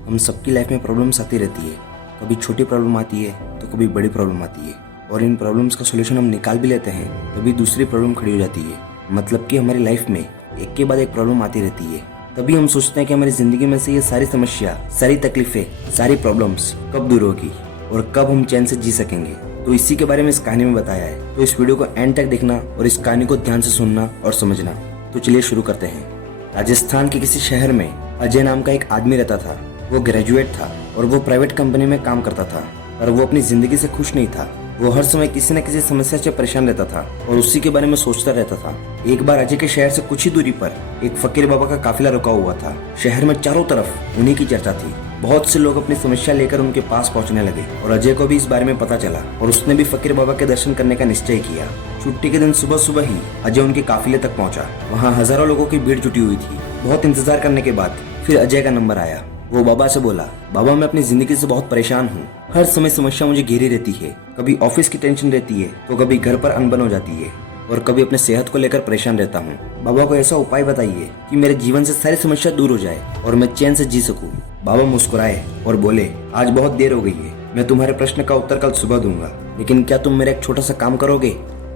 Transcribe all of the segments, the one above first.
हम सबकी लाइफ में प्रॉब्लम्स आती रहती है। कभी छोटी प्रॉब्लम आती है तो कभी बड़ी प्रॉब्लम आती है, और इन प्रॉब्लम्स का सोल्यूशन हम निकाल भी लेते हैं तभी दूसरी प्रॉब्लम खड़ी हो जाती है। मतलब कि हमारी लाइफ में एक के बाद एक प्रॉब्लम आती रहती है। तभी हम सोचते हैं कि हमारी जिंदगी में से ये सारी समस्या, सारी तकलीफें, सारी प्रॉब्लम्स कब दूर होगी और कब हम चैन से जी सकेंगे। तो इसी के बारे में इस कहानी में बताया है। तो इस वीडियो को एंड तक देखना और इस कहानी को ध्यान से सुनना और समझना। तो चलिए शुरू करते हैं। राजस्थान के किसी शहर में अजय नाम का एक आदमी रहता था। वो ग्रेजुएट था और वो प्राइवेट कंपनी में काम करता था, पर वो अपनी जिंदगी से खुश नहीं था। वो हर समय किसी न किसी समस्या से परेशान रहता था और उसी के बारे में सोचता रहता था। एक बार अजय के शहर से कुछ ही दूरी पर एक फकीर बाबा का काफिला रुका हुआ था। शहर में चारों तरफ उन्हीं की चर्चा थी। बहुत से लोग अपनी समस्या लेकर उनके पास पहुंचने लगे और अजय को भी इस बारे में पता चला और उसने भी फकीर बाबा के दर्शन करने का निश्चय किया। छुट्टी के दिन सुबह सुबह ही अजय उनके काफिले तक पहुंचा। वहाँ हजारों लोगों की भीड़ जुटी हुई थी। बहुत इंतजार करने के बाद फिर अजय का नंबर आया। वो बाबा से बोला, बाबा मैं अपनी जिंदगी से बहुत परेशान हूँ। हर समय समस्या मुझे घेरी रहती है। कभी ऑफिस की टेंशन रहती है तो कभी घर पर अनबन हो जाती है और कभी अपने सेहत को लेकर परेशान रहता हूँ। बाबा को ऐसा उपाय बताइए कि मेरे जीवन से सारी समस्या दूर हो जाए और मैं चैन से जी सकूं। बाबा मुस्कुराए और बोले, आज बहुत देर हो गई है। मैं तुम्हारे प्रश्न का उत्तर कल सुबह दूंगा, लेकिन क्या तुम मेरा एक छोटा सा काम करोगे?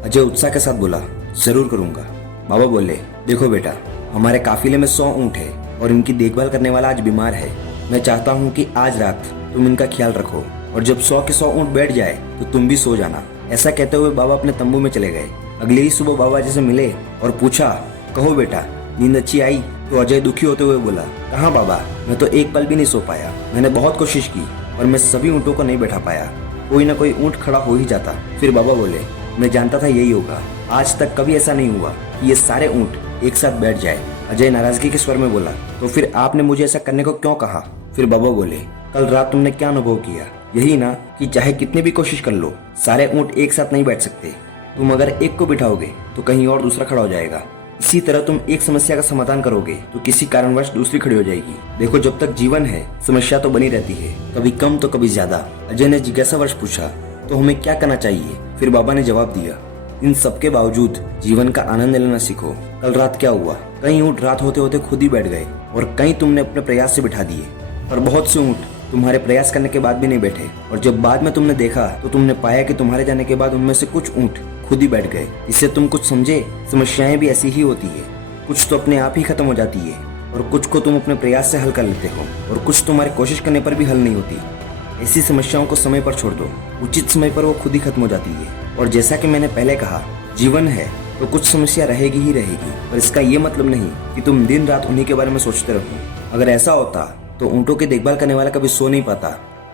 अजय उत्साह के साथ बोला, जरूर करूंगा। बाबा बोले, देखो बेटा, हमारे काफिले में 100 ऊँट है और इनकी देखभाल करने वाला आज बीमार है। मैं चाहता हूँ कि आज रात तुम इनका ख्याल रखो और जब 100 के 100 ऊँट बैठ जाए तो तुम भी सो जाना। ऐसा कहते हुए बाबा अपने तंबू में चले गए। अगले ही सुबह बाबा जी से मिले और पूछा, कहो बेटा, नींद अच्छी आई? तो अजय दुखी होते हुए बोला, कहाँ बाबा, मैं तो एक पल भी नहीं सो पाया। मैंने बहुत कोशिश की और मैं सभी ऊँटों को नहीं बैठा पाया। कोई ना कोई ऊँट खड़ा हो ही जाता। फिर बाबा बोले, मैं जानता था यही होगा। आज तक कभी ऐसा नहीं हुआ कि ये सारे ऊँट एक साथ बैठ जाए। अजय नाराजगी के स्वर में बोला, तो फिर आपने मुझे ऐसा करने को क्यों कहा? फिर बाबा बोले, कल रात तुमने क्या अनुभव किया? यही ना कि चाहे कितनी भी कोशिश कर लो, सारे ऊँट एक साथ नहीं बैठ सकते। तुम अगर एक को बिठाओगे तो कहीं और दूसरा खड़ा हो जाएगा। इसी तरह तुम एक समस्या का समाधान करोगे तो किसी कारणवश दूसरी खड़ी हो जाएगी। देखो, जब तक जीवन है समस्या तो बनी रहती है, कभी कम तो कभी ज्यादा। अजय ने जिज्ञासावश पूछा, तो हमें क्या करना चाहिए? फिर बाबा ने जवाब दिया, इन सबके बावजूद जीवन का आनंद लेना सीखो। कल रात क्या हुआ? कई ऊँट रात होते होते खुद ही बैठ गए और कई तुमने अपने प्रयास से बिठा दिए, पर बहुत से ऊँट तुम्हारे प्रयास करने के बाद भी नहीं बैठे। और जब बाद में तुमने देखा तो तुमने पाया कि तुम्हारे जाने के बाद उनमें से कुछ ऊँट खुद ही बैठ गए। इससे तुम कुछ समझे, समस्याएं भी ऐसी ही होती है। कुछ तो अपने आप ही खत्म हो जाती है और कुछ को तुम अपने प्रयास से हल कर लेते हो और कुछ तुम्हारी कोशिश करने पर भी हल नहीं होती। ऐसी समस्याओं को समय पर छोड़ दो, उचित समय पर वो खुद ही खत्म हो जाती है। और जैसा कि मैंने पहले कहा, जीवन है तो कुछ समस्या रहेगी ही रहेगी, पर इसका ये मतलब नहीं कि तुम दिन रात उन्हीं के बारे में सोचते रहो। अगर ऐसा होता तो ऊँटों की देखभाल करने वाला कभी सो नहीं पाता।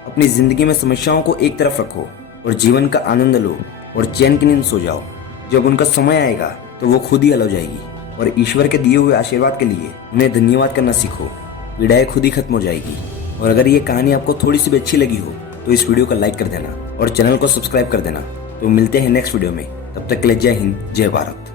अपनी जिंदगी में समस्याओं को एक तरफ रखो और जीवन का आनंद लो और चैन की नींद सो जाओ। जब उनका समय आएगा तो वो खुद ही हल हो जाएगी और ईश्वर के दिए हुए आशीर्वाद के लिए उन्हें धन्यवाद करना सीखो। पीड़ाएं खुद ही खत्म हो जाएगी। और अगर ये कहानी आपको थोड़ी सी भी अच्छी लगी हो तो इस वीडियो को लाइक कर देना और चैनल को सब्सक्राइब कर देना। तो मिलते हैं नेक्स्ट वीडियो में। तब तक के लिए जय हिंद, जय भारत।